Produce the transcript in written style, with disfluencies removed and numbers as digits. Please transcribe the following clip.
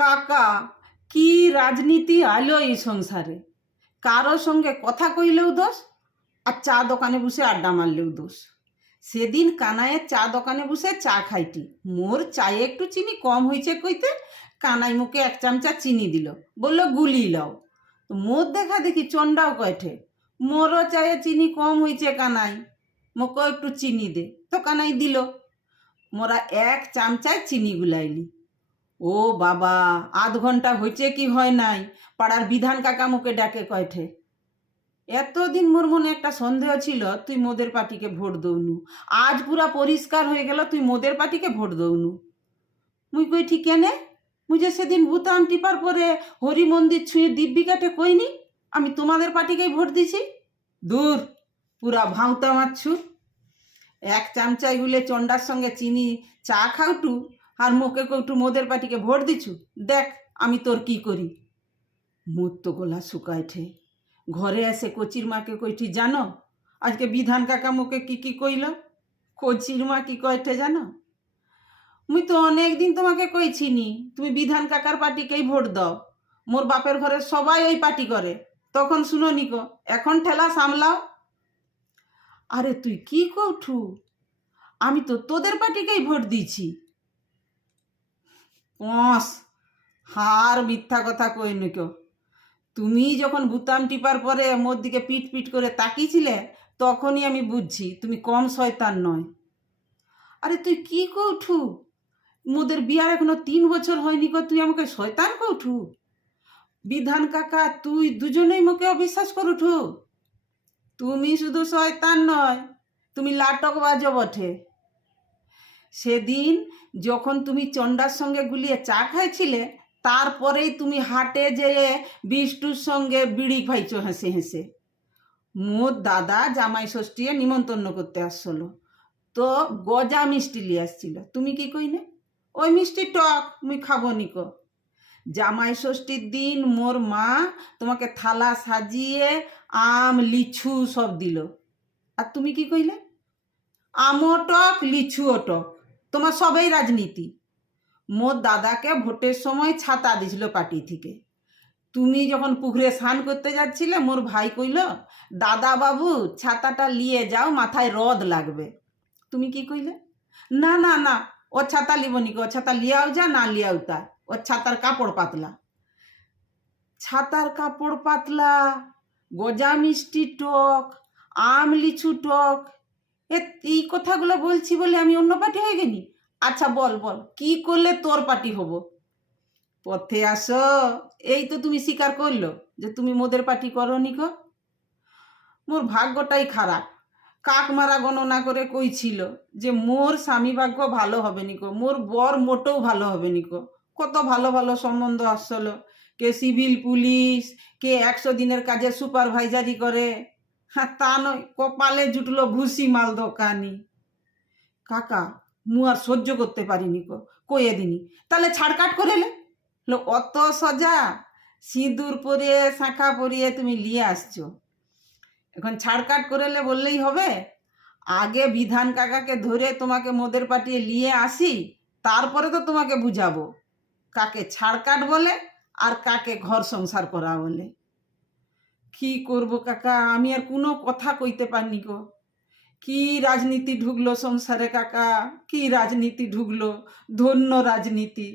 কাকা, কি রাজনীতি আলো এই সংসারে। কারো সঙ্গে কথা কইলেও দোষ, আর চা দোকানে বসে আড্ডা মারলেও দোষ। সেদিন কানাইয়ের চা দোকানে বসে চা খাইটি, মোর চায়ে একটু চিনি কম হয়েছে কইতে কানাই মুখে 1 চামচা চিনি দিল, বললো গুলি লাও। তো মোর দেখা দেখি চন্ডাও কয়ঠে, মোরও চায়ে চিনি কম হয়েছে কানাই, মোকেও একটু চিনি দে। তো কানাই দিল, মোরা 1 চামচায় চিনি গুলাইলি। ও বাবা, আধ ঘন্টা হয়েছে কি হয় নাই, পাড়ার বিধান কাকা মুখে ডাকে কয়ঠে। এতদিন মোর মনে একটা সন্দেহ ছিল তুই মোদের পার্টিকে ভোট দৌনু, আজ পুরা পরিষ্কার হয়ে গেল তুই মোদের পার্টিকে ভোট দৌনু। মুই কই ঠিক কেনে, মুই যে সেদিন বুতাম টিপার পরে হরি মন্দির ছুঁয়ে দিব্যি কাটে কইনি আমি তোমাদের পার্টিকেই ভোট দিছি। দূর, পুরা ভাঁওতা মারছু। 1 চামচাই গুলে চন্ডার সঙ্গে চিনি চা খাওটু, আর মুখে কৌটু মোদের পার্টিকে ভোট দিছু। দেখ আমি তোর কি করি। মোর তো গলা শুকাইঠে। ঘরে এসে কচির মাকে কইটি, জানো আজকে বিধান কাকা মুখে কি কইল? কচির মা কি কয়ঠে জানো? মুই তো অনেক দিন তোমাকে কইছিনি তুমি বিধান কাকার পার্টিকেই ভোট দাও, মোর বাপের ঘরের সবাই ওই পার্টি করে, তখন শুনো নিকো, এখন ঠেলা সামলাও। আরে তুই কি কৌঠু, আমি তো তোদের পার্টিকেই ভোট দিয়েছি। পস, হার মিথ্যা কথা কই নিকো। তুমি যখন বুতাম টিপার পরে মোর দিকে পিট পিট করে তাকিয়েছিলে, তখনই আমি বুঝছি তুমি কম শয়তান নয়। আরে তুই কি কৌঠু, মোদের বিয়ার এখনো 3 বছর হয়নি গো, তুই আমাকে শয়তান কৌঠু? বিধান কাকা তুই দুজনেই মোকে অবিশ্বাস করুঠু। তুমি শুধু শয়তান নয়, তুমি লাটকবাজও বটে। সেদিন যখন তুমি চন্ডার সঙ্গে গুলিয়ে চা খাইছিলে, তারপরেই তুমি হাটে যেয়ে বিষ্টুর সঙ্গে বিড়ি খাইছো হেসে হেসে। মোর দাদা জামাই ষষ্ঠী নিমন্ত্রণ করতে আসছিল, তো গজা মিষ্টি লিয়ে আসছিল, তুমি কি কইনে ওই মিষ্টি টক মুই খাবো নিকো। জামাই ষষ্ঠীর দিন মোর মা তোমাকে থালা সাজিয়ে আম লিচু সব দিল, আর তুমি কি কইলে আমও টক লিচুও টক, তোমার সবই রাজনীতি। মোর দাদাকে ভোটের সময় ছাতা দিছিল পার্টি থেকে। তুমি যখন পুকুরে স্নান করতে যাচ্ছিলে, মোর ভাই কইল, দাদা বাবু ছাতাটা লিয়ে যাও, মাথায় রদ লাগবে। তুমি কি কইলে, না না না, ও ছাতা লিব নিকে, ও ছাতা লিয়াও যা না লিয়াও তা, ও ছাতার কাপড় পাতলা। ছাতার কাপড় পাতলা, গজা মিষ্টি টক, আম লিচু টক, এই কথাগুলো বলছি বলে আমি অন্য পার্টি হয়ে গেনি? আচ্ছা বল বল, কি করলে তোর পার্টি হব? পথে আসো, এই তো তুমি স্বীকার করলো যে তুমি মোদের পার্টি করো নিকো। মোর ভাগ্যটাই খারাপ, কাক মারা গণনা করে কইছিল যে মোর স্বামী ভাগ্য ভালো হবে নিকো, মোর বর মোটেও ভালো হবে নিকো। কত ভালো ভালো সম্বন্ধ আসছিল, কে সিভিল পুলিশ, কে 100 দিনের কাজে সুপারভাইজারি করে। হ্যাঁ তা নয়, কপালে জুটলো ভুসি মাল দোকানি। কাকা মু আর সহ্য করতে পারিনি কয়ে দিনি, তাহলে ছাড়কাট করে লে। অত সজা, সিঁদুর পরিয়ে শাঁখা পরিয়ে তুমি নিয়ে আসছো, এখন ছাড়কাট করেলে বললেই হবে? আগে বিধান কাকাকে ধরে তোমাকে মোদের পাঠিয়ে নিয়ে আসি, তারপরে তো তোমাকে বুঝাবো কাকে ছাড়কাট বলে আর কাকে ঘর সংসার করা বলে। কি করব কাকা, আমি আর কোনো কথা কইতে পারিনি গো। কি রাজনীতি ঢুকলো সংসারে কাকা, কি রাজনীতি ঢুকলো, ধন্য রাজনীতি।